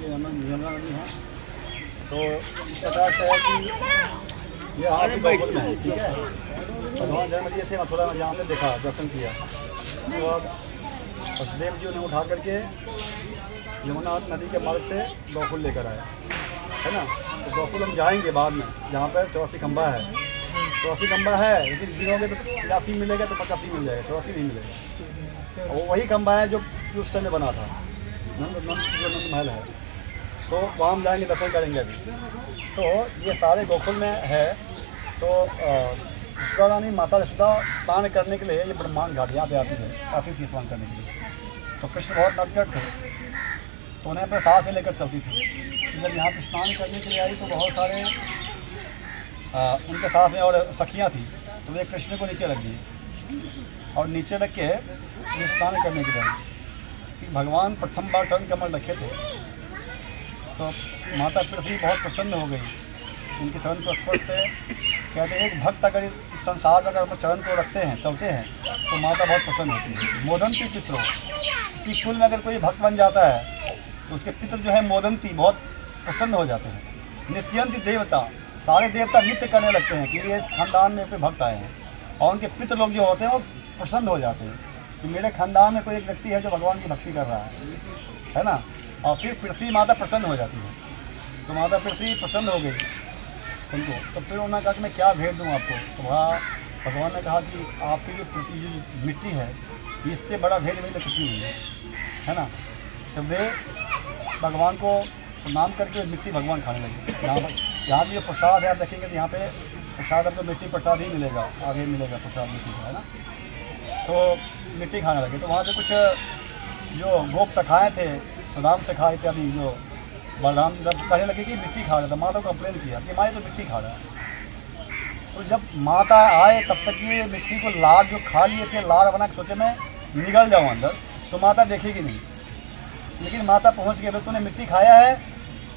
ये यमुना नदी है। तो इस प्रकार से है कि ये आप गोकुल में है, ठीक है। भगवान जन्म दिए थे मथुरा में, यहाँ पे देखा, दर्शन किया। उसके बाद वसुदेव जी उन्हें उठा करके यमुना नदी के मार्ग से गोकुल लेकर आए, है ना। तो गोकुल हम जाएंगे बाद में, जहाँ पर 84 खंबा है। 84 खंबा है, लेकिन गिनोगे तो 85 मिलेगा, तो 85 मिल जाएगा, 84 नहीं मिलेगा। और वही खंबा है जो उस टाइम में बना था, नंद महल है। तो वहाँ हम जाएंगे, दर्शन करेंगे अभी। तो ये सारे गोकुल में है। तो यशोदा रानी माता यशोदा स्नान करने के लिए ये ब्रह्मांड घाट यहाँ पे आती थी स्नान करने के लिए। तो कृष्ण बहुत नटखट थे, तो उन्हें अपने साथ में लेकर चलती थी। जब यहाँ पे स्नान करने के लिए आई तो बहुत सारे उनके साथ में और सखियाँ थी, तो वे कृष्ण को नीचे रख दिए और नीचे रख के स्नान करने के लिए भगवान प्रथम बार चरण कमल रखे थे। तो माता पृथ्वी बहुत प्रसन्न हो गई उनके चरण को स्पर्श से। कहते हैं एक भक्त अगर इस संसार में अगर अपने चरण को रखते हैं, चलते हैं, तो माता बहुत प्रसन्न होती है। मोदंती पितरों, किसी कुल में अगर कोई भक्त बन जाता है तो उसके पितर जो है मोदंती, बहुत प्रसन्न हो जाते हैं। नित्यंती देवता, सारे देवता नृत्य करने लगते हैं कि ये इस खानदान में कोई भक्त आए हैं, और उनके पितर लोग जो होते हैं वो प्रसन्न हो जाते हैं कि मेरे खानदान में कोई एक व्यक्ति है जो भगवान की भक्ति कर रहा है ना। और फिर पृथ्वी माता प्रसन्न हो जाती है। तो माता पृथ्वी प्रसन्न हो गई उनको। तो फिर उन्होंने कहा कि मैं क्या भेंट दूँ आपको। तो वहाँ भगवान ने कहा कि आपकी जो पृथ्वी जो मिट्टी है, इससे बड़ा भेंट मेरे लिए कुछ नहीं है ना। तो वे भगवान को प्रणाम करके मिट्टी भगवान खाने लगे। यहाँ भी जो प्रसाद है आप देखेंगे तो यहाँ पे प्रसाद आपको मिट्टी प्रसाद ही मिलेगा, आगे मिलेगा प्रसाद मिट्टी का, है ना। तो मिट्टी खाने लगे। तो वहाँ पे कुछ जो गोप सखाए थे, सुदाम सखा इत्यादि, जो बलराम जब कहने लगे कि मिट्टी खा रहा था, माता को कंप्लेन किया कि माँ तो मिट्टी खा रहा है। तो जब माता आए तब तक ये मिट्टी को लार जो खा लिए थे, लार बना के सोचे मैं निगल जाऊँ अंदर, तो माता देखेगी नहीं। लेकिन माता पहुँच गए, तूने मिट्टी खाया है?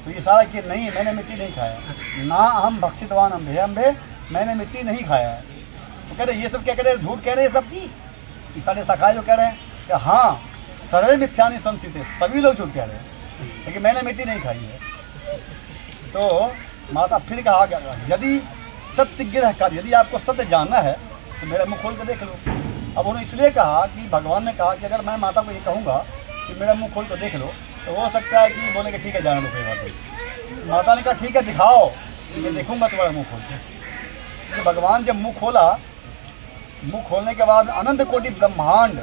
तो ये सारा कि नहीं, मैंने मिट्टी नहीं खाया, ना हम भक्षितवान अम्भे, मैंने मिट्टी नहीं खाया है। तो कह रहे ये सब क्या कह रहे हैं, झूठ कह रहे हैं सब। ये सारे सखाए जो कह रहे हैं कि हाँ सर्वे मिथ्यानि संसिते, सभी लोग झूठ कह रहे हैं, लेकिन मैंने मिट्टी नहीं खाई है। तो माता फिर कहा यदि सत्य गिरह कर, यदि आपको सत्य जानना है तो मेरा मुँह खोल कर देख लो। अब उन्होंने इसलिए कहा कि भगवान ने कहा कि अगर मैं माता को ये कहूँगा कि मेरा मुँह खोल कर देख लो, तो हो सकता है कि बोले कि ठीक है जाना दो, कोई बात नहीं। माता ने कहा ठीक है दिखाओ, मैं देखूँगा तुम्हारा मुँह खोल के। तो भगवान जब मुँह खोला, मुँह खोलने के बाद अनंत कोटि ब्रह्मांड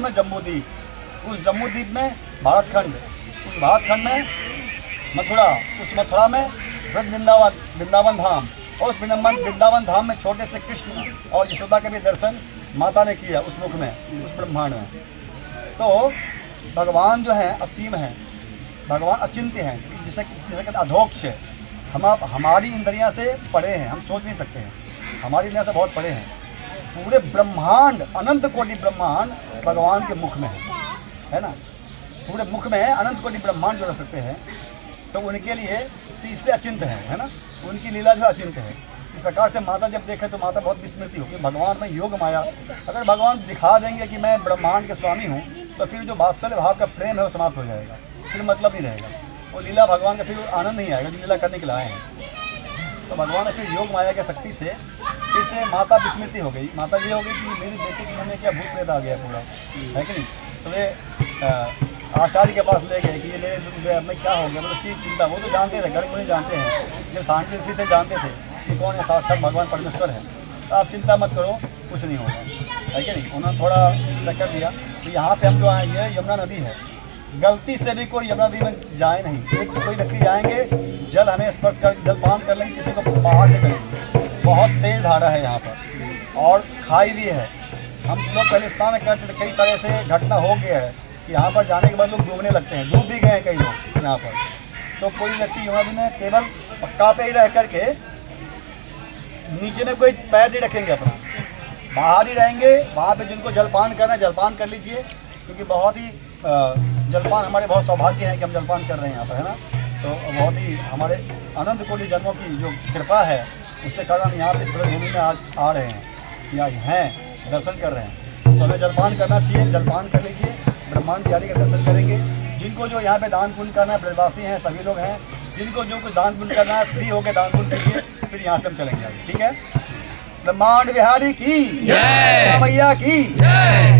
में जम्बूद्वीप, उस जम्बूद्वीप में भारतखंड, उस भारतखंड में मथुरा, उस मथुरा में ब्रज वृंदावन धाम, और उस वृंदावन धाम में छोटे से कृष्ण और यशोदा के भी दर्शन माता ने किया उस मुख में, उस ब्रह्मांड में। तो भगवान जो है असीम है, भगवान अचिंत्य हैं, जिसे कहते अधोक्ष है। हमारी इंद्रियां से परे हैं, हम सोच नहीं सकते हैं, हमारी इंद्रियां से बहुत परे हैं। पूरे ब्रह्मांड, अनंत कोटि ब्रह्मांड भगवान के मुख में है ना। पूरे मुख में अनंत कोटि ब्रह्मांड जो रख सकते हैं, तो उनके लिए तीसरे अचिंत्य है ना। उनकी लीला जो अचिंत्य है। इस प्रकार से माता जब देखे तो माता बहुत विस्मृति होगी। भगवान में योग माया, अगर भगवान दिखा देंगे कि मैं ब्रह्मांड के स्वामी हूँ, तो फिर जो वात्सल्य भाव का प्रेम है वो समाप्त हो जाएगा, फिर मतलब नहीं रहेगा। वो लीला भगवान का फिर आनंद नहीं आएगा जो लीला करने के लिए आए हैं। तो भगवान ने फिर योग माया की शक्ति से फिर से माता विस्मृति हो गई। माता ये हो गई कि मेरी बेटी के मन में क्या भूत प्रेत आ गया पूरा, है कि नहीं। तो वे आचार्य के पास ले गए कि ये मेरे में क्या हो गया, मतलब चीज़ चिंता। वो तो जानते थे, घर को नहीं जानते हैं, जो शांति ऋषि थे जानते थे कि कौन है, साक्षात भगवान परमेश्वर है। तो आप चिंता मत करो, कुछ नहीं होगा, है कि नहीं। उन्होंने थोड़ा चक्कर दिया। तो यहाँ पे हम जो आए, ये यमुना नदी है, गलती से भी कोई यमुना नदी में जाए नहीं। एक कोई व्यक्ति जाएंगे, जल हमें स्पर्श कर जलपान कर लेंगे, किसी को बाहर से करेंगे। बहुत तेज धारा है यहाँ पर, और खाई भी है। हम लोग पहले स्नान करते थे, कई सारे ऐसे घटना हो गया है कि यहाँ पर जाने के बाद लोग डूबने लगते हैं, डूब भी गए हैं कई लोग यहाँ पर। तो कोई व्यक्ति यमुना नदी में केवल पक्का पे ही रह करके, नीचे में कोई पैर नहीं रखेंगे अपना, बाहर ही रहेंगे। वहाँ पे जिनको जलपान करना है जलपान कर लीजिए, क्योंकि बहुत ही जलपान हमारे बहुत सौभाग्य है कि हम जलपान कर रहे हैं यहाँ पर, है ना। तो बहुत ही हमारे अनंत कोटि जन्मों की जो कृपा है, उसके कारण हम यहाँ पे इस ब्रजभूमि में आज आ रहे हैं, या हैं, दर्शन कर रहे हैं। तो हमें जलपान करना चाहिए, जलपान कर लीजिए, ब्रह्मांड प्यारी का दर्शन करेंगे। जिनको जो यहाँ पे दान पुण्य करना है, ब्रजवासी हैं, सभी लोग हैं, जिनको जो कुछ दान पुण्य करना है फ्री होकर दान पुण्य कीजिए, फिर यहाँ से हम चलेंगे आगे, ठीक है। ब्रह्मांड बिहारी की जय, मैया की जय।